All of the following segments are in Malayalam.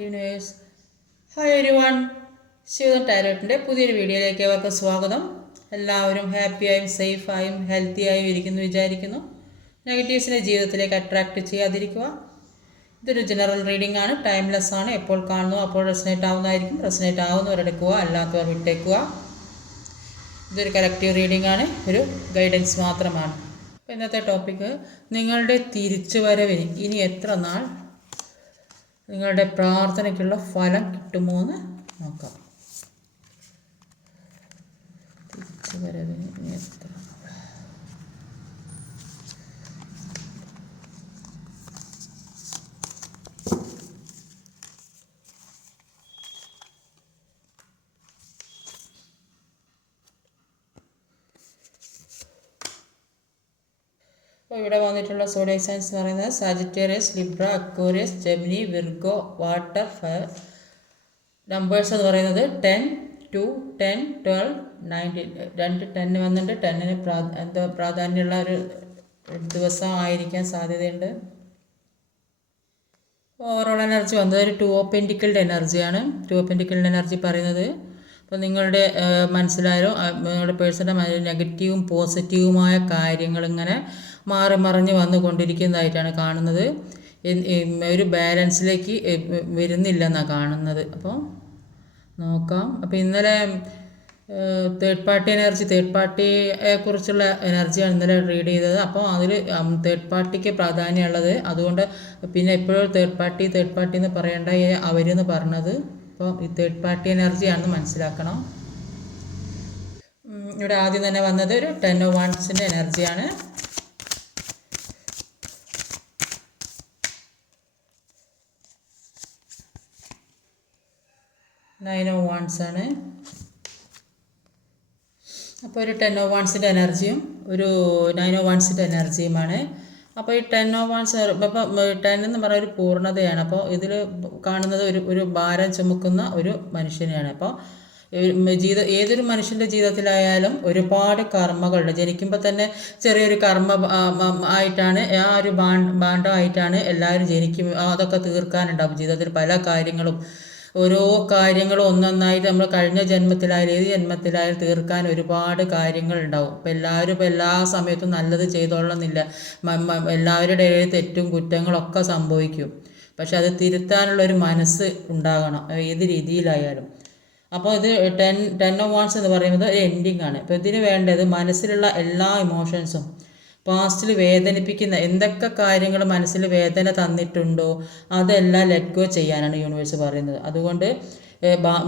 Universe hi everyone Shivan ടാരോട്ടിൻ്റെ പുതിയൊരു വീഡിയോയിലേക്ക് അവർക്ക് സ്വാഗതം. എല്ലാവരും ഹാപ്പിയായും സേഫായും ഹെൽത്തിയായും ഇരിക്കുന്നു വിചാരിക്കുന്നു. നെഗറ്റീവ്സിനെ ജീവിതത്തിലേക്ക് അട്രാക്റ്റ് ചെയ്യാതിരിക്കുക. ഇതൊരു ജനറൽ റീഡിംഗ് ആണ്, ടൈംലെസ് ആണ്. എപ്പോൾ കാണുന്നു അപ്പോൾ റെസനേറ്റ് ആവുന്നതായിരിക്കും. റെസനേറ്റ് ആവുന്നവരെടുക്കുക, അല്ലാത്തവർ വിട്ടേക്കുക. ഇതൊരു കളക്റ്റീവ് റീഡിംഗ് ആണ്, ഒരു ഗൈഡൻസ് മാത്രമാണ്. അപ്പോൾ ഇന്നത്തെ ടോപ്പിക്ക് നിങ്ങളുടെ തിരിച്ചുവരവിന് ഇനി എത്ര നാൾ നിങ്ങളുടെ പ്രാർത്ഥനയ്ക്കുള്ള ഫലം കിട്ടുമോ എന്ന് നോക്കാം. തിരിച്ചുവരവിന് ഇനി എത്ര അപ്പോൾ ഇവിടെ വന്നിട്ടുള്ള സോഡിയക് സൈൻസ് എന്ന് പറയുന്നത് Sagittarius, Libra, Aquarius, Gemini, Virgo, water, fire. Numbers എന്ന് പറയുന്നത് 10, 2, 10, 12, 19. 10 വന്നിട്ട് 10-ന് പ്രാധാന്യമുള്ള ഒരു ദിവസം ആയിരിക്കാൻ സാധ്യതയുണ്ട്. ഓവറോൾ എനർജി വന്നത് ഒരു 2 ഓഫ് പെൻറ്റിക്കിളിൻ്റെ എനർജിയാണ്. 2 ഓഫ് പെൻറ്റിക്കിളിൻ്റെ എനർജി പറയുന്നത് അപ്പോൾ നിങ്ങളുടെ മനസ്സിലായാലോ, നിങ്ങളുടെ പേഴ്സണൽ നെഗറ്റീവും പോസിറ്റീവുമായ കാര്യങ്ങൾ ഇങ്ങനെ മാറി മറിഞ്ഞ് വന്നുകൊണ്ടിരിക്കുന്നതായിട്ടാണ് കാണുന്നത്. ഒരു ബാലൻസിലേക്ക് വരുന്നില്ലെന്നാണ് കാണുന്നത്. അപ്പോൾ നോക്കാം. അപ്പോൾ ഇന്നലെ തേർഡ് പാർട്ടി എനർജി, തേർഡ് പാർട്ടിയെ കുറിച്ചുള്ള എനർജിയാണ് ഇന്നലെ റീഡ് ചെയ്തത്. അപ്പോൾ അതിൽ തേർഡ് പാർട്ടിക്ക് പ്രാധാന്യമുള്ളത്, അതുകൊണ്ട് പിന്നെ എപ്പോഴും തേർഡ് പാർട്ടി എന്ന് പറയേണ്ട അവരെന്ന് പറഞ്ഞത്. അപ്പോൾ ഈ തേർഡ് പാർട്ടി എനർജിയാണെന്ന് മനസ്സിലാക്കണം. ഇവിടെ ആദ്യം തന്നെ വന്നത് ഒരു 10 ഓഫ് വാൻഡ്സിൻ്റെ എനർജിയാണ്. നയൻ ഓഫ് വാൻഡ്സ് ആണ്. അപ്പോൾ ഒരു 10 ഓഫ് വാൻഡ്സിൻ്റെ എനർജിയും ഒരു 9 ഓഫ് വാൻഡ്സിൻ്റെ എനർജിയുമാണ്. അപ്പോൾ ഈ 10 ഓഫ് വാൻഡ്സ് ഇപ്പോൾ 10 എന്ന് പറയുന്ന ഒരു പൂർണ്ണതയാണ്. അപ്പോൾ ഇതിൽ കാണുന്നത് ഒരു ഭാരം ചുമക്കുന്ന ഒരു മനുഷ്യനെയാണ്. അപ്പോൾ ഏതൊരു മനുഷ്യൻ്റെ ജീവിതത്തിലായാലും ഒരുപാട് കർമ്മകളുണ്ട്. ജനിക്കുമ്പോൾ തന്നെ ചെറിയൊരു കർമ്മ ആയിട്ടാണ്, ആ ഒരു ഭാണ്ഡമായിട്ടാണ് എല്ലാവരും ജനിക്കും. അതൊക്കെ തീർക്കാനുണ്ടാവും ജീവിതത്തിൽ. പല കാര്യങ്ങളും, ഓരോ കാര്യങ്ങളും ഒന്നൊന്നായിട്ട് നമ്മൾ കഴിഞ്ഞ ജന്മത്തിലായാലും ഏത് ജന്മത്തിലായാലും തീർക്കാൻ ഒരുപാട് കാര്യങ്ങളുണ്ടാവും. അപ്പോൾ എല്ലാവരും ഇപ്പോൾ എല്ലാ സമയത്തും നല്ലത് ചെയ്തോളണമെന്നില്ല. എല്ലാവരുടെ ഇടയിൽ തെറ്റും കുറ്റങ്ങളൊക്കെ സംഭവിക്കും. പക്ഷെ അത് തിരുത്താനുള്ളൊരു മനസ്സ് ഉണ്ടാകണം, ഏത് രീതിയിലായാലും. അപ്പോൾ ഇത് 10 ഓഫ് വാൻഡ്സ് എന്ന് പറയുന്നത് ഒരു എൻഡിങ് ആണ്. അപ്പോൾ ഇതിന് വേണ്ടത് മനസ്സിലുള്ള എല്ലാ ഇമോഷൻസും, പാസ്റ്റിൽ വേദനിപ്പിക്കുന്ന എന്തൊക്കെ കാര്യങ്ങൾ മനസ്സിൽ വേദന തന്നിട്ടുണ്ടോ അതെല്ലാം ലെറ്റ് ഗോ ചെയ്യാനാണ് യൂണിവേഴ്സ് പറയുന്നത്. അതുകൊണ്ട്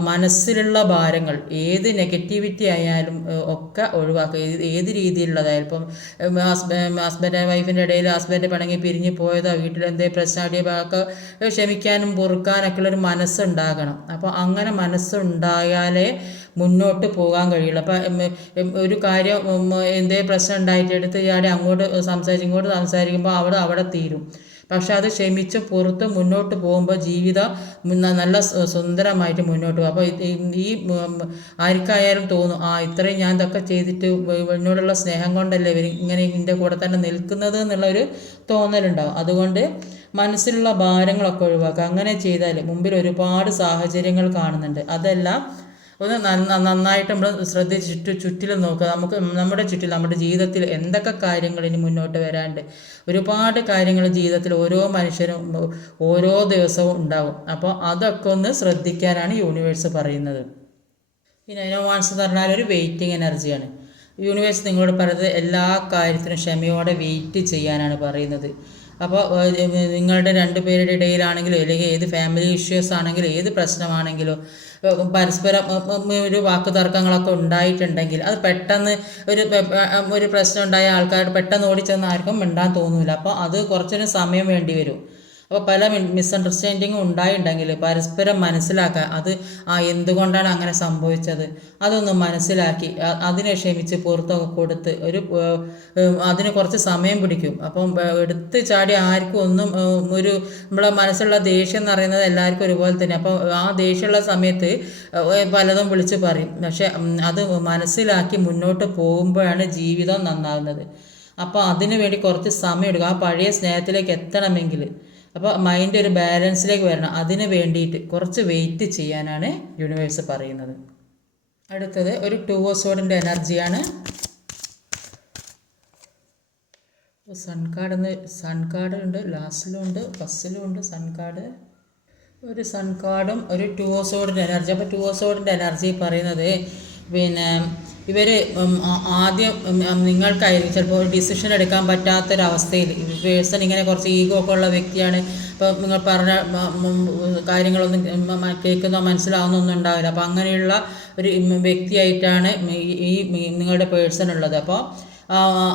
മനസ്സിലുള്ള ഭാരങ്ങൾ, ഏത് നെഗറ്റിവിറ്റി ആയാലും ഒക്കെ ഒഴിവാക്കുക. ഏത് രീതിയിലുള്ളതായാലും ഇപ്പം ഹസ്ബൻഡ് വൈഫിൻ്റെ ഇടയിൽ ഹസ്ബൻഡ് പിണങ്ങി പിരിഞ്ഞ് പോയതോ വീട്ടിലെന്തേ പ്രശ്നമാക്കിയൊക്കെ ക്ഷമിക്കാനും പൊറുക്കാനൊക്കെ ഉള്ളൊരു മനസ്സുണ്ടാകണം. അപ്പോൾ അങ്ങനെ മനസ്സുണ്ടായാലേ മുന്നോട്ട് പോകാൻ കഴിയുള്ളൂ. അപ്പം ഒരു കാര്യം എന്തേ പ്രശ്നം ഉണ്ടായിട്ട് എടുത്ത് ചാടി അങ്ങോട്ട് ഇങ്ങോട്ട് സംസാരിക്കുമ്പോൾ അവിടെ തീരും. പക്ഷെ അത് ക്ഷമിച്ച് പുറത്ത് മുന്നോട്ട് പോകുമ്പോൾ ജീവിതം നല്ല സുന്ദരമായിട്ട് മുന്നോട്ട് പോകും. അപ്പോൾ ഈ ആർക്കായാലും തോന്നും, ഇത്രയും ഞാൻ ഇതൊക്കെ ചെയ്തിട്ട് എന്നോടുള്ള സ്നേഹം കൊണ്ടല്ലേ ഇവർ ഇങ്ങനെ ഇതിൻ്റെ കൂടെ തന്നെ നിൽക്കുന്നത് എന്നുള്ളൊരു തോന്നലുണ്ടാവും. അതുകൊണ്ട് മനസ്സിലുള്ള ഭാരങ്ങളൊക്കെ ഒഴിവാക്കുക. അങ്ങനെ ചെയ്താൽ മുമ്പിൽ ഒരുപാട് സാഹചര്യങ്ങൾ കാണുന്നുണ്ട്. അതെല്ലാം ഒന്ന് നന്നായിട്ട് നമ്മൾ ശ്രദ്ധിച്ച് ചുറ്റിലും നോക്കുക. നമ്മുടെ ചുറ്റിലും നമ്മുടെ ജീവിതത്തിൽ എന്തൊക്കെ കാര്യങ്ങൾ ഇനി മുന്നോട്ട് വരാണ്ട്, ഒരുപാട് കാര്യങ്ങൾ ജീവിതത്തിൽ ഓരോ മനുഷ്യരും ഓരോ ദിവസവും ഉണ്ടാകും. അപ്പോൾ അതൊക്കെ ഒന്ന് ശ്രദ്ധിക്കാനാണ് യൂണിവേഴ്സ് പറയുന്നത്. ഈ 9 ഓഫ് വാൻഡ്സ് എന്ന് പറഞ്ഞാൽ ഒരു വെയിറ്റിംഗ് എനർജിയാണ്. യൂണിവേഴ്സ് നിങ്ങളോട് പറയുന്നത് എല്ലാ കാര്യത്തിനും ക്ഷമയോടെ വെയിറ്റ് ചെയ്യാനാണ് പറയുന്നത്. അപ്പോൾ നിങ്ങളുടെ 2 പേരുടെ ഇടയിലാണെങ്കിലും അല്ലെങ്കിൽ ഏത് ഫാമിലി ഇഷ്യൂസ് ആണെങ്കിലും ഏത് പ്രശ്നമാണെങ്കിലും പരസ്പരം ഒരു വാക്ക് തർക്കങ്ങളൊക്കെ ഉണ്ടായിട്ടുണ്ടെങ്കിൽ അത് പെട്ടെന്ന് ഒരു പ്രശ്നം ഉണ്ടായ ആൾക്കാർ പെട്ടെന്ന് ഓടിച്ചെന്ന് ആർക്കും മിണ്ടാൻ തോന്നില്ല. അപ്പോൾ അത് കുറച്ചൊരു സമയം വേണ്ടി വരും. അപ്പോൾ പല മിസ്അണ്ടർസ്റ്റാൻഡിങ്ങും ഉണ്ടായിട്ടുണ്ടെങ്കിൽ പരസ്പരം മനസ്സിലാക്കുക. അത് എന്തുകൊണ്ടാണ് അങ്ങനെ സംഭവിച്ചത് അതൊന്ന് മനസ്സിലാക്കി അതിനെ ക്ഷമിച്ച് പുറത്തൊക്കെ കൊടുത്ത് അതിന് കുറച്ച് സമയം പിടിക്കും. അപ്പം എടുത്ത് ചാടി ആർക്കും ഒന്നും നമ്മളെ മനസ്സിലുള്ള ദേഷ്യം എന്ന് പറയുന്നത് എല്ലാവർക്കും ഒരുപോലെ തന്നെ. അപ്പോൾ ആ ദേഷ്യമുള്ള സമയത്ത് പലതും വിളിച്ച് പറയും. പക്ഷെ അത് മനസ്സിലാക്കി മുന്നോട്ട് പോകുമ്പോഴാണ് ജീവിതം നന്നാകുന്നത്. അപ്പോൾ അതിനു വേണ്ടി കുറച്ച് സമയം എടുക്കുക. ആ പഴയ സ്നേഹത്തിലേക്ക് എത്തണമെങ്കിൽ അപ്പോൾ മൈൻഡ് ഒരു ബാലൻസിലേക്ക് വരണം. അതിന് വേണ്ടിയിട്ട് കുറച്ച് വെയിറ്റ് ചെയ്യാനാണ് യൂണിവേഴ്സ് പറയുന്നത്. അടുത്തത് ഒരു 2 of Swords എനർജിയാണ്. സൺ കാർഡ് ഉണ്ട്, ലാസ്റ്റിലും ഉണ്ട്, ഫസ്റ്റിലും ഉണ്ട് സൺ കാർഡ്. ഒരു സൺ കാർഡും ഒരു 2 of Swords എനർജി. അപ്പോൾ 2 of Swords എനർജി പറയുന്നത് പിന്നെ ഇവർ ആദ്യം നിങ്ങൾക്കായിരിക്കും ചിലപ്പോൾ ഒരു ഡിസിഷൻ എടുക്കാൻ പറ്റാത്തൊരവസ്ഥയിൽ, പേഴ്സൺ ഇങ്ങനെ കുറച്ച് ഈഗോ ഒക്കെ ഉള്ള വ്യക്തിയാണ്. ഇപ്പോൾ നിങ്ങൾ പറഞ്ഞ കാര്യങ്ങളൊന്നും കേൾക്കുന്നോ മനസ്സിലാവുന്നൊന്നും ഉണ്ടാവില്ല. അപ്പോൾ അങ്ങനെയുള്ള ഒരു വ്യക്തിയായിട്ടാണ് ഈ നിങ്ങളുടെ പേഴ്സൺ ഉള്ളത്.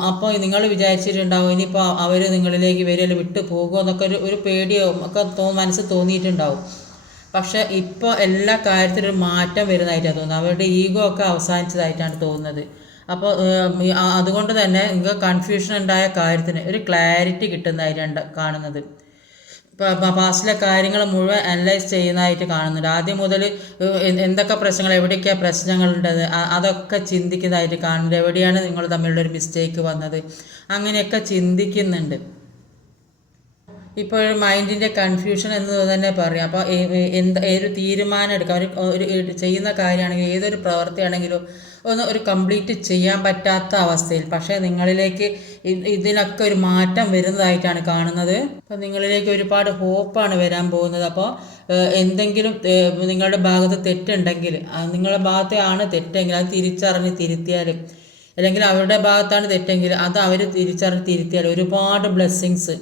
അപ്പോൾ നിങ്ങൾ വിചാരിച്ചിട്ടുണ്ടാവും ഇനിയിപ്പോൾ അവർ നിങ്ങളിലേക്ക് വരികയിൽ വിട്ടു പോകുമോ എന്നൊക്കെ ഒരു പേടിയോ ഒക്കെ മനസ്സിൽ തോന്നിയിട്ടുണ്ടാവും. പക്ഷേ ഇപ്പോൾ എല്ലാ കാര്യത്തിലും ഒരു മാറ്റം വരുന്നതായിട്ടാണ് തോന്നുന്നത്. അവരുടെ ഈഗോ ഒക്കെ അവസാനിച്ചതായിട്ടാണ് തോന്നുന്നത്. അപ്പോൾ അതുകൊണ്ട് തന്നെ നിങ്ങൾക്ക് കൺഫ്യൂഷൻ ഉണ്ടായ കാര്യത്തിന് ഒരു ക്ലാരിറ്റി കിട്ടുന്നതായിട്ടാണ് കാണുന്നത്. പാസ്റ്റിലെ കാര്യങ്ങൾ മുഴുവൻ അനലൈസ് ചെയ്യുന്നതായിട്ട് കാണുന്നുണ്ട്. ആദ്യം മുതൽ എന്തൊക്കെ പ്രശ്നങ്ങൾ, എവിടെയൊക്കെയാണ് പ്രശ്നങ്ങളുണ്ടത് അതൊക്കെ ചിന്തിക്കുന്നതായിട്ട് കാണുന്നുണ്ട്. എവിടെയാണ് നിങ്ങൾ തമ്മിലുള്ള ഒരു മിസ്റ്റേക്ക് വന്നത് അങ്ങനെയൊക്കെ ചിന്തിക്കുന്നുണ്ട്. ഇപ്പോൾ മൈൻഡിൻ്റെ കൺഫ്യൂഷൻ എന്ന് തന്നെ പറയാം. അപ്പോൾ ഏതൊരു തീരുമാനം എടുക്കാം, ഒരു ചെയ്യുന്ന കാര്യമാണെങ്കിലും ഏതൊരു പ്രവൃത്തിയാണെങ്കിലും ഒരു കംപ്ലീറ്റ് ചെയ്യാൻ പറ്റാത്ത അവസ്ഥയിൽ, പക്ഷേ നിങ്ങളിലേക്ക് ഇതിനൊക്കെ ഒരു മാറ്റം വരുന്നതായിട്ടാണ് കാണുന്നത്. അപ്പോൾ നിങ്ങളിലേക്ക് ഒരുപാട് ഹോപ്പാണ് വരാൻ പോകുന്നത്. അപ്പോൾ എന്തെങ്കിലും നിങ്ങളുടെ ഭാഗത്ത് തെറ്റുണ്ടെങ്കിൽ, നിങ്ങളുടെ ഭാഗത്തെ ആണ് തെറ്റെങ്കിൽ അത് തിരിച്ചറിഞ്ഞ് തിരുത്തിയാൽ, അല്ലെങ്കിൽ അവരുടെ ഭാഗത്താണ് തെറ്റെങ്കിൽ അത് അവർ തിരിച്ചറിഞ്ഞ് തിരുത്തിയാൽ ഒരുപാട് ബ്ലെസ്സിങ്സ്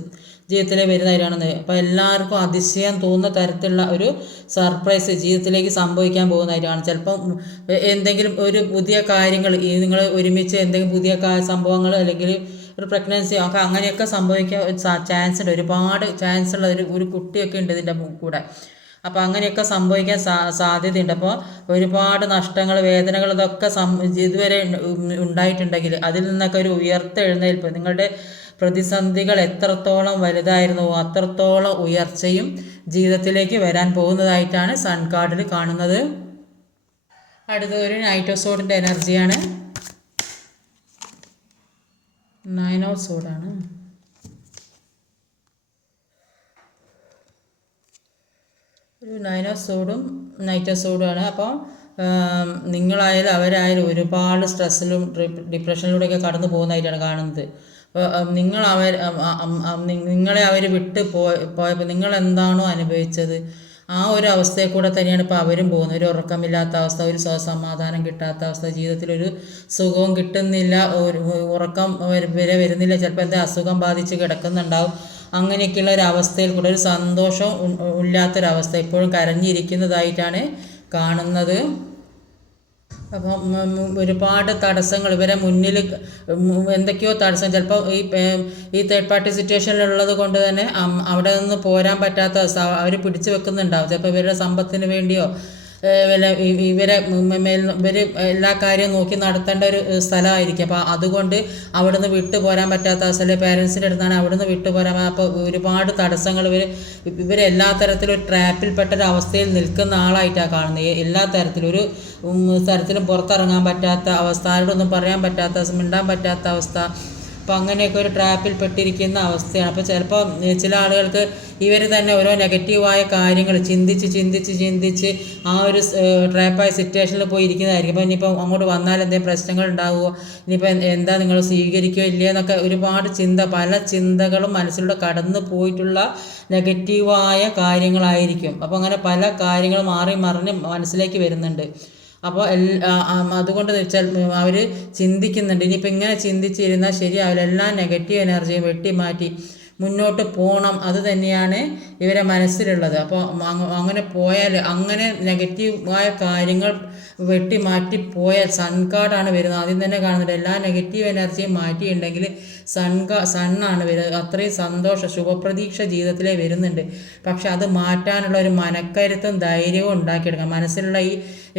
ജീവിതത്തിൽ വരുന്നതായിട്ടാണ്. അപ്പോൾ എല്ലാവർക്കും അതിശയം തോന്നുന്ന തരത്തിലുള്ള ഒരു സർപ്രൈസ് ജീവിതത്തിലേക്ക് സംഭവിക്കാൻ പോകുന്നതായിട്ടാണ്. ചിലപ്പം എന്തെങ്കിലും ഒരു പുതിയ കാര്യങ്ങൾ നിങ്ങൾ ഒരുമിച്ച് എന്തെങ്കിലും പുതിയ സംഭവങ്ങൾ, അല്ലെങ്കിൽ ഒരു പ്രഗ്നൻസി ഒക്കെ അങ്ങനെയൊക്കെ സംഭവിക്കാൻ ചാൻസ് ഉണ്ട്. ഒരുപാട് ചാൻസ് ഉള്ള ഒരു കുട്ടിയൊക്കെ ഉണ്ട് ഇതിൻ്റെ കൂടെ. അപ്പോൾ അങ്ങനെയൊക്കെ സംഭവിക്കാൻ സാധ്യതയുണ്ട്. അപ്പോൾ ഒരുപാട് നഷ്ടങ്ങൾ, വേദനകൾ ഇതൊക്കെ ഇതുവരെ ഉണ്ടായിട്ടുണ്ടെങ്കിൽ അതിൽ നിന്നൊക്കെ ഒരു ഉയർത്തെഴുന്നേൽപ്പ്, നിങ്ങളുടെ പ്രതിസന്ധികൾ എത്രത്തോളം വലുതായിരുന്നുവോ അത്രത്തോളം ഉയർച്ചയും ജീവിതത്തിലേക്ക് വരാൻ പോകുന്നതായിട്ടാണ് സൺ കാർഡിൽ കാണുന്നത്. അടുത്തത് ഒരു നൈറ്റ് ഓഫ് സോഡിൻ്റെ എനർജിയാണ്. 9 of Swords ആണ്. ഒരു 9 of Swords നൈറ്റ് ഓഫ് സോഡും ആണ്. അപ്പോൾ നിങ്ങളായാലും അവരായാലും ഒരുപാട് സ്ട്രെസ്സിലും ഡിപ്രഷനിലൂടെയൊക്കെ കടന്നു പോകുന്നതായിട്ടാണ് കാണുന്നത്. നിങ്ങളെ അവർ വിട്ട് പോയപ്പോൾ നിങ്ങൾ എന്താണോ അനുഭവിച്ചത് ആ ഒരു അവസ്ഥയിൽ കൂടെ തന്നെയാണ് ഇപ്പോൾ അവരും പോകുന്നത്. ഒരു ഉറക്കമില്ലാത്ത അവസ്ഥ, ഒരു സമാധാനം കിട്ടാത്ത അവസ്ഥ, ജീവിതത്തിലൊരു സുഖവും കിട്ടുന്നില്ല, ഒരു ഉറക്കം വരെ വരുന്നില്ല, ചിലപ്പോൾ എന്താ അസുഖം ബാധിച്ച് കിടക്കുന്നുണ്ടാവും. അങ്ങനെയൊക്കെയുള്ള ഒരു അവസ്ഥയിൽ കൂടെ ഒരു സന്തോഷം ഇല്ലാത്തൊരവസ്ഥ, എപ്പോഴും കരഞ്ഞിരിക്കുന്നതായിട്ടാണ് കാണുന്നത്. അപ്പം ഒരുപാട് തടസ്സങ്ങൾ ഇവരെ മുന്നിൽ, എന്തൊക്കെയോ തടസ്സം, ചിലപ്പോൾ ഈ തേർഡ് പാർട്ടി സിറ്റുവേഷനിലുള്ളത് കൊണ്ട് തന്നെ അവിടെ നിന്ന് പോരാൻ പറ്റാത്ത അവസ്ഥ അവർ പിടിച്ചു വെക്കുന്നുണ്ടാവും. ചിലപ്പോൾ ഇവരുടെ സമ്പത്തിന് വേണ്ടിയോ ഇവരെ എല്ലാ കാര്യവും നോക്കി നടത്തേണ്ട ഒരു സ്ഥലമായിരിക്കും. അപ്പോൾ അതുകൊണ്ട് അവിടെ നിന്ന് വിട്ടു പോരാൻ പറ്റാത്ത അവസ്ഥ, പേരൻസിൻ്റെ അടുത്താണ് അവിടെ നിന്ന് വിട്ടു പോരാൻ. അപ്പോൾ ഒരുപാട് തടസ്സങ്ങൾ ഇവരെല്ലാ തരത്തിലും ഒരു ട്രാപ്പിൽപ്പെട്ടൊരവസ്ഥയിൽ നിൽക്കുന്ന ആളായിട്ടാണ് കാണുന്നത്. എല്ലാ തരത്തിലും ഒരു തരത്തിലും പുറത്തിറങ്ങാൻ പറ്റാത്ത അവസ്ഥ, ആരോടൊന്നും പറയാൻ പറ്റാത്ത അവസ്ഥ, മിണ്ടാൻ പറ്റാത്ത അവസ്ഥ. അപ്പോൾ അങ്ങനെയൊക്കെ ഒരു ട്രാപ്പിൽ പെട്ടിരിക്കുന്ന അവസ്ഥയാണ്. അപ്പോൾ ചിലപ്പോൾ ചില ആളുകൾക്ക് ഇവർ തന്നെ ഓരോ നെഗറ്റീവായ കാര്യങ്ങൾ ചിന്തിച്ച് ആ ഒരു ട്രാപ്പായ സിറ്റുവേഷനിൽ പോയി ഇരിക്കുന്നതായിരിക്കും. അപ്പോൾ ഇനിയിപ്പോൾ അങ്ങോട്ട് വന്നാൽ എന്തെങ്കിലും പ്രശ്നങ്ങൾ ഉണ്ടാവുമോ, ഇനിയിപ്പോൾ എന്താ നിങ്ങൾ സ്വീകരിക്കുകയോ ഇല്ലയോ എന്നൊക്കെ ഒരുപാട് പല ചിന്തകളും മനസ്സിലൂടെ കടന്നു പോയിട്ടുള്ള നെഗറ്റീവായ കാര്യങ്ങളായിരിക്കും. അപ്പോൾ അങ്ങനെ പല കാര്യങ്ങൾ മാറി മറിഞ്ഞ് മനസ്സിലേക്ക് വരുന്നുണ്ട്. അപ്പോൾ അതുകൊണ്ട് വെച്ചാൽ അവർ ചിന്തിക്കുന്നുണ്ട്, ഇനിയിപ്പോൾ ഇങ്ങനെ ചിന്തിച്ചിരുന്നാൽ ശരിയാവില്ല, എല്ലാ നെഗറ്റീവ് എനർജിയും വെട്ടിമാറ്റി മുന്നോട്ട് പോകണം, അത് തന്നെയാണ് ഇവരെ മനസ്സിലുള്ളത്. അപ്പോൾ അങ്ങനെ പോയാൽ, അങ്ങനെ നെഗറ്റീവായ കാര്യങ്ങൾ വെട്ടിമാറ്റി പോയാൽ സൺ കാർഡാണ് വരുന്നത്. ആദ്യം തന്നെ കാണുന്നുണ്ട് എല്ലാ നെഗറ്റീവ് എനർജിയും മാറ്റിയിട്ടുണ്ടെങ്കിൽ സണ്ണാണ് വരുന്നത്. അത്രയും സന്തോഷം, ശുഭപ്രതീക്ഷ ജീവിതത്തിലേ വരുന്നുണ്ട്. പക്ഷെ അത് മാറ്റാനുള്ള ഒരു മനക്കരുത്തും ധൈര്യവും ഉണ്ടാക്കിയെടുക്കണം. മനസ്സിലുള്ള ഈ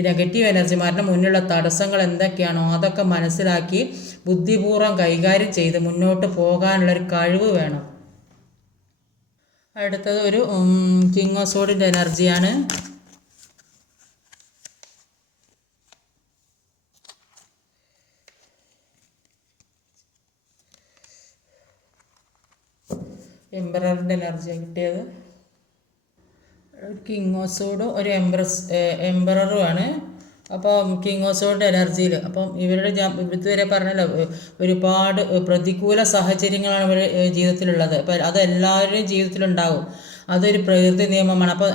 നെഗറ്റീവ് എനർജി മാറ്റാൻ മുന്നിലുള്ള തടസ്സങ്ങൾ എന്തൊക്കെയാണോ അതൊക്കെ മനസ്സിലാക്കി ബുദ്ധിപൂർവ്വം കൈകാര്യം ചെയ്ത് മുന്നോട്ട് പോകാനുള്ളൊരു കഴിവ് വേണം. അടുത്തത് ഒരു കിങ് ഓഫ് സോഡിൻ്റെ എനർജിയാണ്. എംബററിൻ്റെ എനർജിയാണ് കിട്ടിയത്. കിങ് ഓഫ് സോഡും ഒരു എംബററുമാണ്. അപ്പം കിങ് ഓഫ് സോഡിൻ്റെ എനർജിയിൽ അപ്പം ഇവരുടെ ഇതുവരെ പറഞ്ഞല്ലോ ഒരുപാട് പ്രതികൂല സാഹചര്യങ്ങളാണ് ഇവരുടെ ജീവിതത്തിലുള്ളത്. അപ്പം അതെല്ലാവരുടെയും ജീവിതത്തിലുണ്ടാവും. അതൊരു പ്രകൃതി നിയമമാണ്. അപ്പോൾ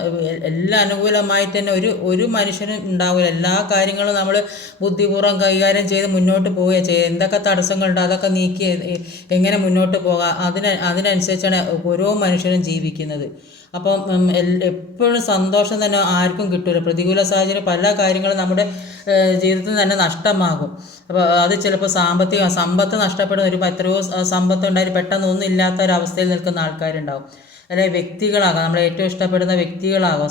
എല്ലാം അനുകൂലമായിട്ട് തന്നെ ഒരു മനുഷ്യനും ഉണ്ടാവില്ല. എല്ലാ കാര്യങ്ങളും നമ്മൾ ബുദ്ധിപൂർവ്വം കൈകാര്യം ചെയ്ത് മുന്നോട്ട് പോവുകയാണ് ചെയ്യുക. എന്തൊക്കെ തടസ്സങ്ങളുണ്ടോ അതൊക്കെ നീക്കി എങ്ങനെ മുന്നോട്ട് പോകാം അതിനനുസരിച്ചാണ് ഓരോ മനുഷ്യനും ജീവിക്കുന്നത്. അപ്പം എപ്പോഴും സന്തോഷം തന്നെ ആർക്കും കിട്ടില്ല. പ്രതികൂല സാഹചര്യം പല കാര്യങ്ങളും നമ്മുടെ ജീവിതത്തിൽ തന്നെ നഷ്ടമാകും. അപ്പോൾ അത് ചിലപ്പോൾ സമ്പത്ത് നഷ്ടപ്പെടുന്ന എത്രയോ സമ്പത്ത് ഉണ്ടായാലും പെട്ടെന്ന് ഒന്നും ഇല്ലാത്ത ഒരവസ്ഥയിൽ നിൽക്കുന്ന ആൾക്കാരുണ്ടാവും. അല്ലെങ്കിൽ വ്യക്തികളാകാം, നമ്മൾ ഏറ്റവും ഇഷ്ടപ്പെടുന്ന വ്യക്തികളാകാം,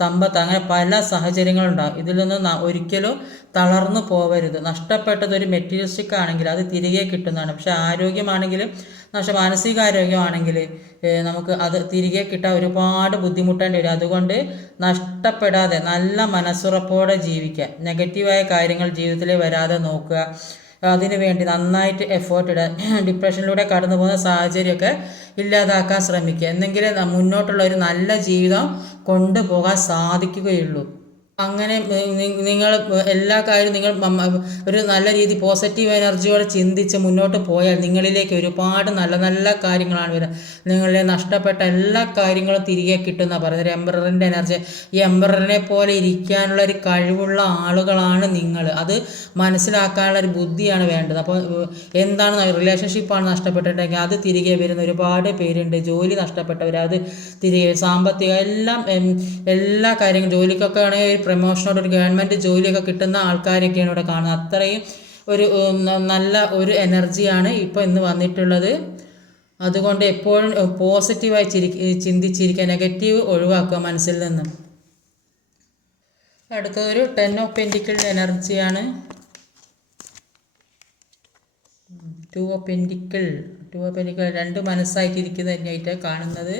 സമ്പത്ത് അങ്ങനെ പല സാഹചര്യങ്ങളുണ്ടാകും. ഇതിൽ നിന്ന് ഒരിക്കലും തളർന്നു പോവരുത്. നഷ്ടപ്പെട്ടത് ഒരു മെറ്റീരിയലിസ്റ്റിക് ആണെങ്കിൽ അത് തിരികെ കിട്ടുന്നതാണ്. പക്ഷെ ആരോഗ്യമാണെങ്കിലും മാനസികാരോഗ്യമാണെങ്കിൽ നമുക്ക് അത് തിരികെ കിട്ടാൻ ഒരുപാട് ബുദ്ധിമുട്ടേണ്ടി വരും. അതുകൊണ്ട് നഷ്ടപ്പെടാതെ നല്ല മനസ്സുറപ്പോടെ ജീവിക്കുക. നെഗറ്റീവായ കാര്യങ്ങൾ ജീവിതത്തിൽ വരാതെ നോക്കുക. അതിനു വേണ്ടി നന്നായിട്ട് എഫേർട്ട് ഇടുക. ഡിപ്രഷനിലൂടെ കടന്നു പോകുന്ന സാഹചര്യമൊക്കെ ഇല്ലാതാക്കാൻ ശ്രമിക്കുക. എന്നെങ്കിലേ മുന്നോട്ടുള്ള ഒരു നല്ല ജീവിതം കൊണ്ടുപോകാൻ സാധിക്കുകയുള്ളൂ. അങ്ങനെ നിങ്ങൾ എല്ലാ കാര്യവും നിങ്ങൾ ഒരു നല്ല രീതി പോസിറ്റീവ് എനർജിയോടെ ചിന്തിച്ച് മുന്നോട്ട് പോയാൽ നിങ്ങളിലേക്ക് ഒരുപാട് നല്ല നല്ല കാര്യങ്ങളാണ് വരിക. നിങ്ങളെ നഷ്ടപ്പെട്ട എല്ലാ കാര്യങ്ങളും തിരികെ കിട്ടുന്ന പറയുന്നത് എംബററിൻ്റെ എനർജി. ഈ എംബററിനെ പോലെ ഇരിക്കാനുള്ള ഒരു കഴിവുള്ള ആളുകളാണ് നിങ്ങൾ. അത് മനസ്സിലാക്കാനുള്ള ഒരു ബുദ്ധിയാണ് വേണ്ടത്. അപ്പോൾ എന്താണ് റിലേഷൻഷിപ്പാണ് നഷ്ടപ്പെട്ടിട്ടുണ്ടെങ്കിൽ അത് തിരികെ വരുന്ന ഒരുപാട് പേരുണ്ട്. ജോലി നഷ്ടപ്പെട്ടവർ അത് തിരികെ, സാമ്പത്തിക എല്ലാ കാര്യങ്ങളും, ജോലിക്കൊക്കെ ആണെങ്കിൽ പ്രമോഷനോട് ഒരു ഗവൺമെൻറ് ജോലിയൊക്കെ കിട്ടുന്ന ആൾക്കാരൊക്കെയാണ് ഇവിടെ കാണുന്നത്. അത്രയും ഒരു നല്ല ഒരു എനർജിയാണ് ഇപ്പോൾ ഇന്ന് വന്നിട്ടുള്ളത്. അതുകൊണ്ട് എപ്പോഴും പോസിറ്റീവായി ചിന്തിച്ചിരിക്കുക, നെഗറ്റീവ് ഒഴിവാക്കുക മനസ്സിൽ നിന്ന്. അടുത്തതൊരു 10 ഓഫ് പെൻറ്റിക്കിളിൻ്റെ എനർജിയാണ്. 2 ഓഫ് പെൻറ്റിക്കിൾ രണ്ട് മനസ്സായിട്ടിരിക്കുന്നത് തന്നെയായിട്ടാണ് കാണുന്നത്.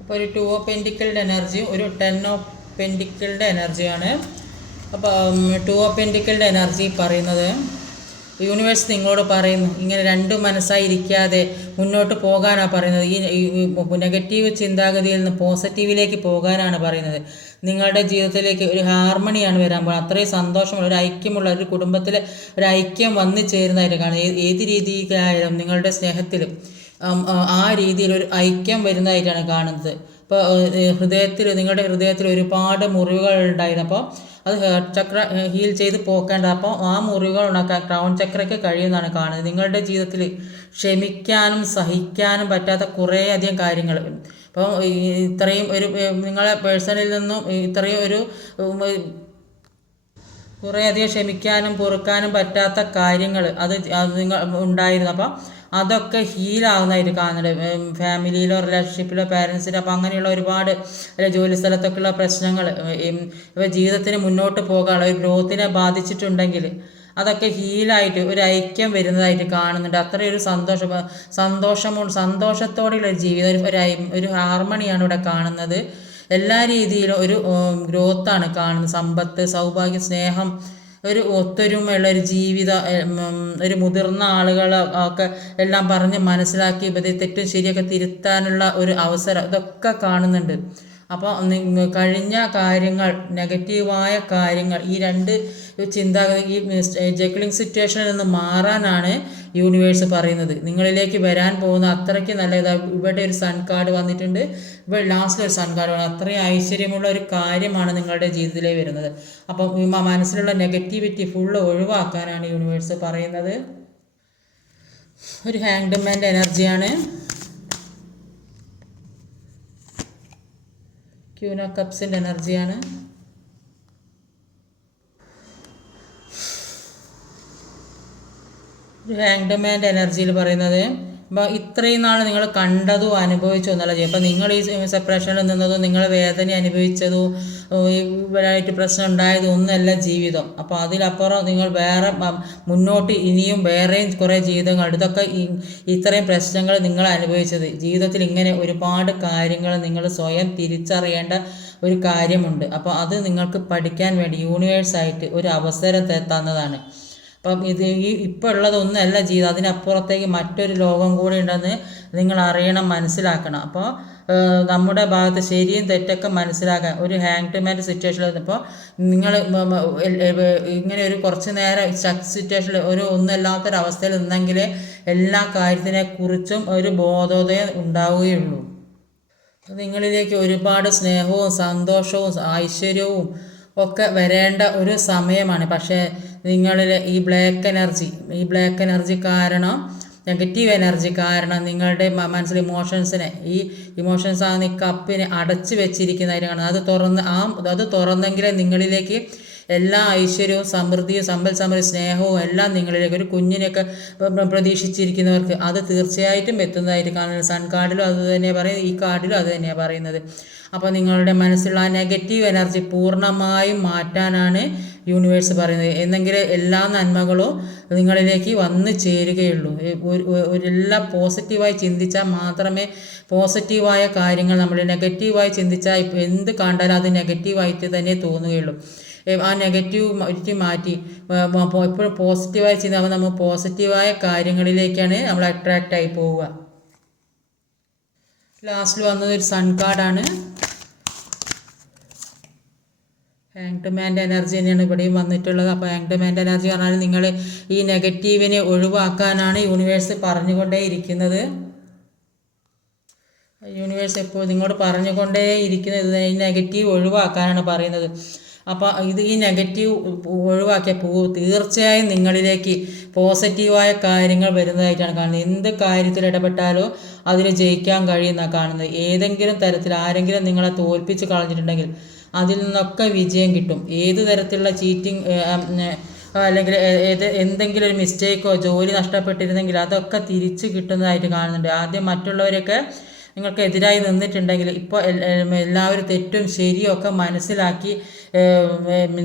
അപ്പോൾ ഒരു 2 ഓഫ് പെൻറ്റിക്കിളിൻ്റെ എനർജിയും ഒരു 10 ഓഫ് പെൻറ്റിക്കിളിൻ്റെ എനർജിയാണ്. അപ്പോൾ 2 ഓഫ് പെൻറ്റിക്കിളിൻ്റെ എനർജി പറയുന്നത് യൂണിവേഴ്സ് നിങ്ങളോട് പറയുന്നു, ഇങ്ങനെ രണ്ട് മനസ്സായി ഇരിക്കാതെ മുന്നോട്ട് പോകാനാണ് പറയുന്നത്. ഈ നെഗറ്റീവ് ചിന്താഗതിയിൽ നിന്ന് പോസിറ്റീവിലേക്ക് പോകാനാണ് പറയുന്നത്. നിങ്ങളുടെ ജീവിതത്തിലേക്ക് ഒരു ഹാർമണിയാണ് വരാൻ പോകുന്നത്. അത്രയും സന്തോഷമുള്ള ഒരു ഐക്യമുള്ള ഒരു കുടുംബത്തിൽ ഒരു ഐക്യം വന്നു ചേരുന്നതായിട്ട് കാണുന്നത്. ഏത് രീതിയിലായാലും നിങ്ങളുടെ സ്നേഹത്തിൽ ആ രീതിയിൽ ഒരു ഐക്യം വരുന്നതായിട്ടാണ് കാണുന്നത്. ഇപ്പോൾ നിങ്ങളുടെ ഹൃദയത്തിൽ ഒരുപാട് മുറിവുകൾ ഉണ്ടായിരുന്നു. അപ്പോൾ അത് ഹേർട്ട് ചക്ര ഹീൽ ചെയ്ത് പോക്കേണ്ടത്. അപ്പോൾ ആ മുറിവുകൾ ഉണ്ടാക്കാൻ ക്രൗൺ ചക്രയ്ക്ക് കഴിയുമെന്നാണ് കാണുന്നത്. നിങ്ങളുടെ ജീവിതത്തിൽ ക്ഷമിക്കാനും സഹിക്കാനും പറ്റാത്ത കുറേ അധികം കാര്യങ്ങൾ, അപ്പോൾ ഇത്രയും ഒരു നിങ്ങളെ പേഴ്സണിൽ നിന്നും ഇത്രയും ഒരു കുറേയധികം ക്ഷമിക്കാനും പൊറുക്കാനും പറ്റാത്ത കാര്യങ്ങൾ അത് നിങ്ങൾ ഉണ്ടായിരുന്നു. അപ്പം അതൊക്കെ ഹീലാവുന്നതായിട്ട് കാണുന്നുണ്ട്. ഫാമിലിയിലോ റിലേഷൻഷിപ്പിലോ പാരൻസിലോ അപ്പോൾ അങ്ങനെയുള്ള ഒരുപാട് ജോലി സ്ഥലത്തൊക്കെയുള്ള പ്രശ്നങ്ങൾ ഇപ്പോൾ ജീവിതത്തിന് മുന്നോട്ട് പോകാനുള്ള ഒരു ഗ്രോത്തിനെ ബാധിച്ചിട്ടുണ്ടെങ്കിൽ അതൊക്കെ ഹീലായിട്ട് ഒരു ഐക്യം വരുന്നതായിട്ട് കാണുന്നുണ്ട്. അത്രയൊരു സന്തോഷത്തോടെയുള്ള ഒരു ജീവിതം, ഒരു ഹാർമണിയാണ് ഇവിടെ കാണുന്നത്. എല്ലാ രീതിയിലും ഒരു ഗ്രോത്താണ് കാണുന്നത്. സമ്പത്ത്, സൗഭാഗ്യം, സ്നേഹം, ഒരു ഒത്തൊരുമയുള്ള ഒരു ജീവിതം, ഒരു മുതിർന്ന ആളുകൾ ഒക്കെ എല്ലാം പറഞ്ഞ് മനസ്സിലാക്കി തെറ്റും ശരിയൊക്കെ തിരുത്താനുള്ള ഒരു അവസരം ഇതൊക്കെ കാണുന്നുണ്ട്. അപ്പോൾ കഴിഞ്ഞ കാര്യങ്ങൾ, നെഗറ്റീവായ കാര്യങ്ങൾ, ഈ രണ്ട് ചിന്താഗതി, ഈ ജഗ്ലിംഗ് സിറ്റുവേഷനിൽ നിന്ന് മാറാനാണ് യൂണിവേഴ്സ് പറയുന്നത്. നിങ്ങളിലേക്ക് വരാൻ പോകുന്ന അത്രയ്ക്ക് നല്ല ഇവിടെ ഒരു സൺ കാർഡ് വന്നിട്ടുണ്ട്, ഇവിടെ ലാസ്റ്റിൽ ഒരു സൺ കാർഡ് വന്നു. അത്രയും ഐശ്വര്യമുള്ള ഒരു കാര്യമാണ് നിങ്ങളുടെ ജീവിതത്തിലേക്ക് വരുന്നത്. അപ്പം മനസ്സിലുള്ള നെഗറ്റിവിറ്റി ഫുള്ള് ഒഴിവാക്കാനാണ് യൂണിവേഴ്സ് പറയുന്നത്. ഒരു ഹാങ്ഡ് മാൻ്റെ എനർജിയാണ്. ക്യൂൻ ഓഫ് കപ്സിൻ്റെ എനർജിയാണ്. ഒരു ഹാങ്ഡ് മാൻ്റെ എനർജിയിൽ പറയുന്നത് അപ്പോൾ ഇത്രയും നാൾ നിങ്ങൾ കണ്ടതും അനുഭവിച്ചോ എന്നല്ല ചെയ്യും. അപ്പോൾ നിങ്ങൾ ഈ സെപ്പറേഷനിൽ നിന്നതും നിങ്ങൾ വേദന അനുഭവിച്ചതും ഇവരായിട്ട് പ്രശ്നം ഉണ്ടായതും ഒന്നുമല്ല ജീവിതം. അപ്പോൾ അതിലപ്പുറം നിങ്ങൾ വേറെ മുന്നോട്ട് ഇനിയും വേറെയും കുറേ ജീവിതങ്ങളുണ്ട്. ഇതൊക്കെ ഇത്രയും പ്രശ്നങ്ങൾ നിങ്ങൾ അനുഭവിച്ചത് ജീവിതത്തിൽ ഇങ്ങനെ ഒരുപാട് കാര്യങ്ങൾ നിങ്ങൾ സ്വയം തിരിച്ചറിയേണ്ട ഒരു കാര്യമുണ്ട്. അപ്പോൾ അത് നിങ്ങൾക്ക് പഠിക്കാൻ വേണ്ടി യൂണിവേഴ്സായിട്ട് ഒരു അവസരം തന്നതാണ്. അപ്പം ഇപ്പോൾ ഉള്ളതൊന്നുമല്ല ജീവിതം, അതിനപ്പുറത്തേക്ക് മറ്റൊരു ലോകം കൂടി ഉണ്ടെന്ന് നിങ്ങൾ അറിയണം, മനസ്സിലാക്കണം. അപ്പോൾ നമ്മുടെ ഭാഗത്ത് ശരിയും തെറ്റൊക്കെ മനസ്സിലാക്കാൻ ഒരു ഹാങ് മാൻ സിറ്റുവേഷനിൽ നിന്നപ്പോൾ നിങ്ങൾ ഇങ്ങനെ ഒരു കുറച്ച് നേരം സിറ്റുവേഷനിൽ ഒരു ഒന്നുമല്ലാത്തൊരവസ്ഥയിൽ നിന്നെങ്കിൽ എല്ലാ കാര്യത്തിനെക്കുറിച്ചും ഒരു ബോധോദയം ഉണ്ടാവുകയുള്ളൂ. നിങ്ങളിലേക്ക് ഒരുപാട് സ്നേഹവും സന്തോഷവും ഐശ്വര്യവും ഒക്കെ വരേണ്ട ഒരു സമയമാണ്. പക്ഷേ നിങ്ങളിലെ ഈ ബ്ലാക്ക് എനർജി കാരണം, നെഗറ്റീവ് എനർജി കാരണം നിങ്ങളുടെ മനസ്സിൽ ഈ ഇമോഷൻസ് ആണ് ഈ കപ്പിനെ അടച്ചു വെച്ചിരിക്കുന്നതായിട്ട് കാണുന്നത്. അത് തുറന്നെങ്കിലേ നിങ്ങളിലേക്ക് എല്ലാ ഐശ്വര്യവും സമൃദ്ധിയും സമ്പൽ സമൃദ്ധി സ്നേഹവും എല്ലാം നിങ്ങളിലേക്ക്, ഒരു കുഞ്ഞിനെയൊക്കെ പ്രതീക്ഷിച്ചിരിക്കുന്നവർക്ക് അത് തീർച്ചയായിട്ടും എത്തുന്നതായിട്ട് കാണുന്നത്. സൺ കാർഡിലും അത് തന്നെയാണ് പറയുന്നത്, ഈ കാർഡിലും അത് തന്നെയാണ് പറയുന്നത്. അപ്പോൾ നിങ്ങളുടെ മനസ്സിലുള്ള ആ നെഗറ്റീവ് എനർജി പൂർണ്ണമായും മാറ്റാനാണ് യൂണിവേഴ്സ് പറയുന്നത്. എന്നെങ്കിൽ എല്ലാ നന്മകളും നിങ്ങളിലേക്ക് വന്നു ചേരുകയുള്ളൂ. എല്ലാം പോസിറ്റീവായി ചിന്തിച്ചാൽ മാത്രമേ പോസിറ്റീവായ കാര്യങ്ങൾ, നമ്മൾ നെഗറ്റീവായി ചിന്തിച്ചാൽ എന്ത് കണ്ടാലും അത് നെഗറ്റീവായിട്ട് തന്നെ തോന്നുകയുള്ളൂ. ആ നെഗറ്റീവ് മാറ്റി എപ്പോഴും പോസിറ്റീവായി ചിന്താകുമ്പോൾ നമ്മൾ പോസിറ്റീവായ കാര്യങ്ങളിലേക്കാണ് നമ്മൾ അട്രാക്റ്റായി പോവുക. ലാസ്റ്റിൽ വന്നത് ഒരു സൺ കാർഡാണ്. ഹാങ്ഡ് മാൻ്റെ എനർജി തന്നെയാണ് ഇവിടെയും വന്നിട്ടുള്ളത്. അപ്പോൾ ഹാങ്ഡ് മാൻ്റെ എനർജി പറഞ്ഞാൽ നിങ്ങൾ ഈ നെഗറ്റീവിനെ ഒഴിവാക്കാനാണ് യൂണിവേഴ്സ് പറഞ്ഞുകൊണ്ടേ ഇരിക്കുന്നത്. യൂണിവേഴ്സ് എപ്പോൾ നിങ്ങളോട് പറഞ്ഞുകൊണ്ടേ ഇരിക്കുന്നത് ഈ നെഗറ്റീവ് ഒഴിവാക്കാനാണ് പറയുന്നത്. അപ്പോൾ ഈ നെഗറ്റീവ് ഒഴിവാക്കിയാൽ തീർച്ചയായും നിങ്ങളിലേക്ക് പോസിറ്റീവായ കാര്യങ്ങൾ വരുന്നതായിട്ടാണ് കാണുന്നത്. എന്ത് കാര്യത്തിൽ ഇടപെട്ടാലോ അതിന് ജയിക്കാൻ കഴിയുന്നതാണ് കാണുന്നത്. ഏതെങ്കിലും തരത്തിൽ ആരെങ്കിലും നിങ്ങളെ തോൽപ്പിച്ച് കളഞ്ഞിട്ടുണ്ടെങ്കിൽ അതിൽ നിന്നൊക്കെ വിജയം കിട്ടും. ഏത് തരത്തിലുള്ള ചീറ്റിംഗ് അല്ലെങ്കിൽ എന്തെങ്കിലും ഒരു മിസ്റ്റേക്കോ ജോലി നഷ്ടപ്പെട്ടിരുന്നെങ്കിൽ അതൊക്കെ തിരിച്ച് കിട്ടുന്നതായിട്ട് കാണുന്നുണ്ട്. ആദ്യം മറ്റുള്ളവരൊക്കെ നിങ്ങൾക്ക് എതിരായി നിന്നിട്ടുണ്ടെങ്കിൽ ഇപ്പോൾ എല്ലാവരും തെറ്റും ശരിയും ഒക്കെ മനസ്സിലാക്കി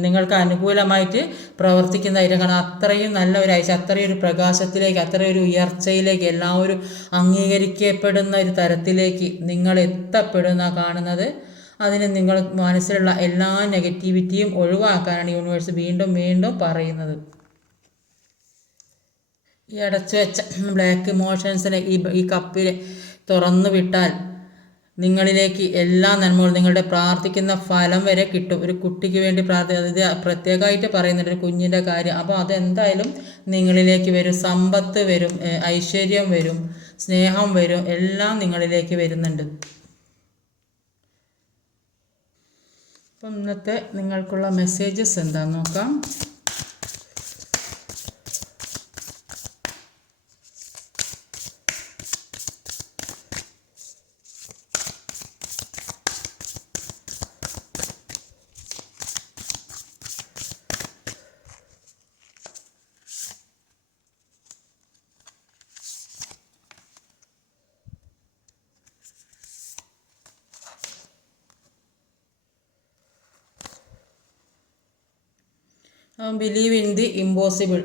നിങ്ങൾക്ക് അനുകൂലമായിട്ട് പ്രവർത്തിക്കുന്നതായിട്ട് കാണാം. അത്രയും നല്ല ഒരു അത്രയും ഒരു പ്രകാശത്തിലേക്ക്, അത്രയും ഒരു ഉയർച്ചയിലേക്ക്, എല്ലാവരും അംഗീകരിക്കപ്പെടുന്ന ഒരു തരത്തിലേക്ക് നിങ്ങൾ എത്തപ്പെടുന്ന കാണുന്നത്. അതിന് നിങ്ങൾ മനസ്സിലുള്ള എല്ലാ നെഗറ്റിവിറ്റിയും ഒഴിവാക്കാനാണ് യൂണിവേഴ്സ് വീണ്ടും വീണ്ടും പറയുന്നത്. ഈ അടച്ചു വെച്ച ബ്ലാക്ക് ഇമോഷൻസിനെ ഈ കപ്പിൽ തുറന്നു വിട്ടാൽ നിങ്ങളിലേക്ക് എല്ലാ നന്മകളും, നിങ്ങളുടെ പ്രാർത്ഥിക്കുന്ന ഫലം വരെ കിട്ടും. ഒരു കുട്ടിക്ക് വേണ്ടി ഇത് പ്രത്യേകമായിട്ട് പറയുന്നുണ്ട്, ഒരു കുഞ്ഞിൻ്റെ കാര്യം. അപ്പോൾ അതെന്തായാലും നിങ്ങളിലേക്ക് വരും. സമ്പത്ത് വരും, ഐശ്വര്യം വരും, സ്നേഹം വരും, എല്ലാം നിങ്ങളിലേക്ക് വരുന്നുണ്ട്. അപ്പം ഇന്നത്തെ നിങ്ങൾക്കുള്ള മെസ്സേജസ് എന്താണെന്ന് നോക്കാം. Believe in the impossible.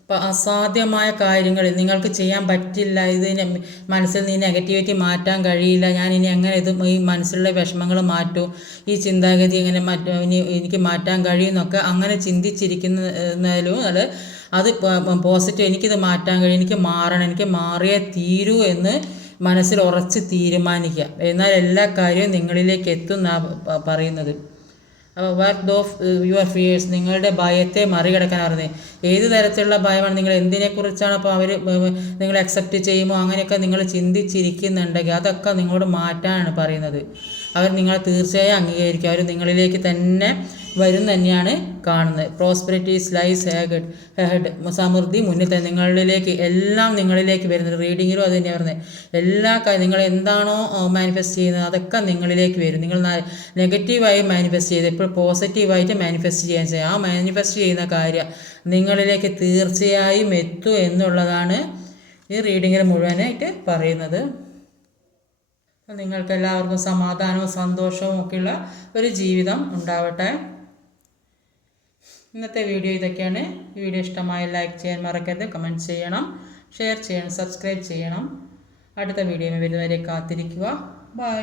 അപ്പോൾ അസാധ്യമായ കാര്യങ്ങൾ നിങ്ങൾക്ക് ചെയ്യാൻ പറ്റില്ല, ഇതിന് മനസ്സിൽ നിന്ന് നെഗറ്റിവിറ്റി മാറ്റാൻ കഴിയില്ല, ഞാൻ ഇനി എങ്ങനെ ഈ മനസ്സിലുള്ള വിഷമങ്ങൾ മാറ്റും, ഈ ചിന്താഗതി എങ്ങനെ ഇനി എനിക്ക് മാറ്റാൻ കഴിയുമെന്നൊക്കെ അങ്ങനെ ചിന്തിച്ചിരിക്കുന്നതിലും അത് പോസിറ്റീവ്, എനിക്കിത് മാറ്റാൻ കഴിയും, എനിക്ക് മാറണം, എനിക്ക് മാറിയേ തീരൂ എന്ന് മനസ്സിൽ ഉറച്ച് തീരുമാനിക്കുക. എന്നാൽ എല്ലാ കാര്യവും നിങ്ങളിലേക്ക് എത്തും എന്നാണ് പറയുന്നത്. വർക്ക് ഓഫ് യുവർ ഫിയേഴ്സ്, നിങ്ങളുടെ ഭയത്തെ മറികടക്കാൻ പറയുന്നത്. ഏത് തരത്തിലുള്ള ഭയമാണ്, നിങ്ങൾ എന്തിനെക്കുറിച്ചാണ് അപ്പോൾ അവർ നിങ്ങൾ അക്സെപ്റ്റ് ചെയ്യുമോ അങ്ങനെയൊക്കെ നിങ്ങൾ ചിന്തിച്ചിരിക്കുന്നുണ്ടെങ്കിൽ അതൊക്കെ നിങ്ങളോട് മാറ്റാനാണ് പറയുന്നത്. അവർ നിങ്ങളെ തീർച്ചയായും അംഗീകരിക്കും, അവർ നിങ്ങളിലേക്ക് തന്നെ വരും തന്നെയാണ് കാണുന്നത്. പ്രോസ്പെരിറ്റീസ് ലൈസ് ഹെഡ്, സമൃദ്ധി മുന്നിൽ തന്നെ നിങ്ങളിലേക്ക്, എല്ലാം നിങ്ങളിലേക്ക് വരുന്നത്. റീഡിങ്ങിലും അത് തന്നെയാണ് പറയുന്നത്. എല്ലാ കാര്യം നിങ്ങൾ എന്താണോ മാനിഫെസ്റ്റ് ചെയ്യുന്നത് അതൊക്കെ നിങ്ങളിലേക്ക് വരും. നിങ്ങൾ നെഗറ്റീവായി മാനിഫെസ്റ്റ് ചെയ്ത് എപ്പോഴും പോസിറ്റീവായിട്ട് മാനിഫെസ്റ്റ് ചെയ്യാൻ ചെയ്യുക. ആ മാനിഫെസ്റ്റ് ചെയ്യുന്ന കാര്യം നിങ്ങളിലേക്ക് തീർച്ചയായും എത്തും എന്നുള്ളതാണ് ഈ റീഡിങ്ങിൽ മുഴുവനായിട്ട് പറയുന്നത്. നിങ്ങൾക്ക് എല്ലാവർക്കും സമാധാനവും സന്തോഷവും ഒക്കെയുള്ള ഒരു ജീവിതം ഉണ്ടാവട്ടെ. ഇന്നത്തെ വീഡിയോ ഇതൊക്കെയാണ്. ഈ വീഡിയോ ഇഷ്ടമായ ലൈക്ക് ചെയ്യാൻ മറക്കരുത്, കമൻറ്റ് ചെയ്യണം, ഷെയർ ചെയ്യണം, സബ്സ്ക്രൈബ് ചെയ്യണം. അടുത്ത വീഡിയോയിൽ വരുന്നവരെ കാത്തിരിക്കുക. ബൈ.